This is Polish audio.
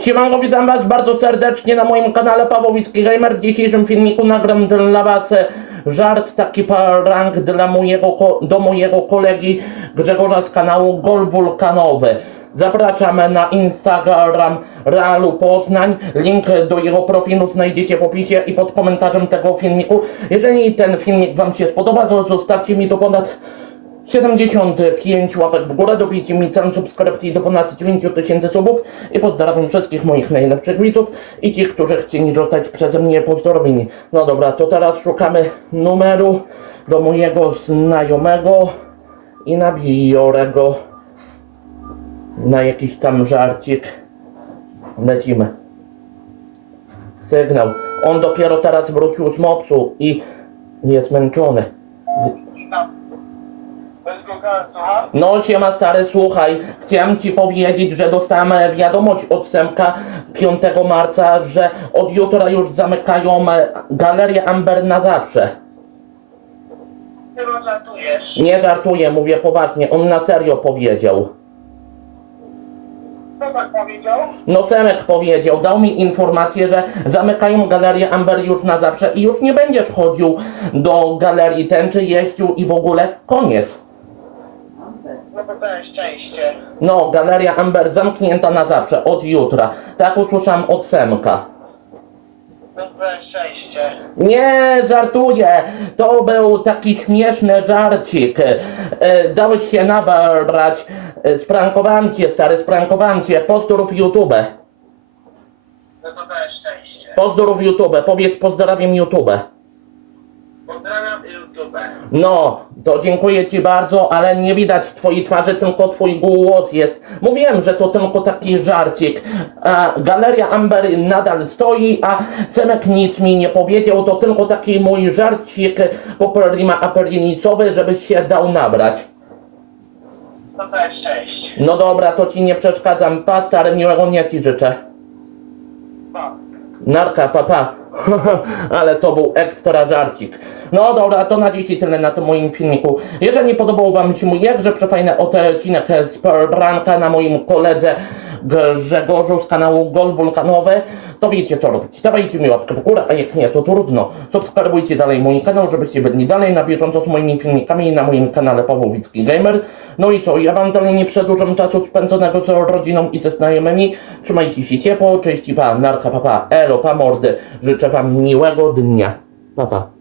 Siemanko, witam was bardzo serdecznie na moim kanale Pawłowicki Gamer. W dzisiejszym filmiku nagram dla was żart, taki prank dla mojego, do mojego kolegi Grzegorza z kanału Gol Wulkanowy. Zapraszamy na Instagram Realu Poznań. Link do jego profilu znajdziecie w opisie i pod komentarzem tego filmiku. Jeżeli ten filmik wam się spodoba, to zostawcie mi do ponad 75 łapek w górę, dobijcie mi cel subskrypcji do ponad 9000 subów i pozdrawiam wszystkich moich najlepszych widzów i tych, którzy chcieli dostać przeze mnie pozdrowień. No dobra, to teraz szukamy numeru do mojego znajomego i nabiorę go na jakiś tam żarcik. Lecimy. Sygnał. On dopiero teraz wrócił z mopsu i jest zmęczony. Słucham? No siema stary, słuchaj, chciałem ci powiedzieć, że dostałem e, wiadomość od Semka 5 marca, że od jutra już zamykają e, galerię Amber na zawsze. Ty odlatujesz. Nie żartuję, mówię poważnie, on na serio powiedział. Kto tak powiedział? No Semek powiedział, dał mi informację, że zamykają galerię Amber już na zawsze i już nie będziesz chodził do galerii tęczy, jeździł i w ogóle koniec. No to całe szczęście. No, galeria Amber zamknięta na zawsze, od jutra. Tak usłyszałem od Semka. No całe szczęście. Nie, żartuję. To był taki śmieszny żarcik. E, dałeś się nabrać. E, sprankowałem cię, stary, sprankowałem cię. Pozdrów YouTube. No to całe szczęście. Pozdrów YouTube. Powiedz pozdrawiam YouTube. No, to dziękuję ci bardzo, ale nie widać twojej twarzy, tylko twój głos jest. Mówiłem, że to tylko taki żarcik. A Galeria Amber nadal stoi, a Semek nic mi nie powiedział, to tylko taki mój żarcik poprima aperinicowy, żebyś się dał nabrać. No całe szczęście. No dobra, to ci nie przeszkadzam. Pa, stary, miłego dnia ci życzę. Pa. Narka, papa. Ale to był ekstra żarcik. No dobra, to na dziś tyle na tym moim filmiku. Jeżeli podobał wam się mój jakże przefajny odcinek z pranka na moim koledze że z kanału Gol Wulkanowy, to wiecie co robić. Dawajcie mi łapkę w górę, a jak nie, to trudno. Subskrybujcie dalej mój kanał, żebyście byli dalej na bieżąco z moimi filmikami na moim kanale Paweł Gamer. No i co, ja wam dalej nie przedłużam czasu spędzonego z rodziną i ze znajomymi. Trzymajcie się ciepło, cześć i pa, narka, papa, elo, pa mordy. Życzę wam miłego dnia. Pa.